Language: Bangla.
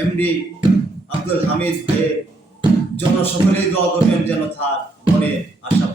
এমডি আব্দুল হামিদ জন্য সকলেই দোয়া করবেন যেন তার মনে আশা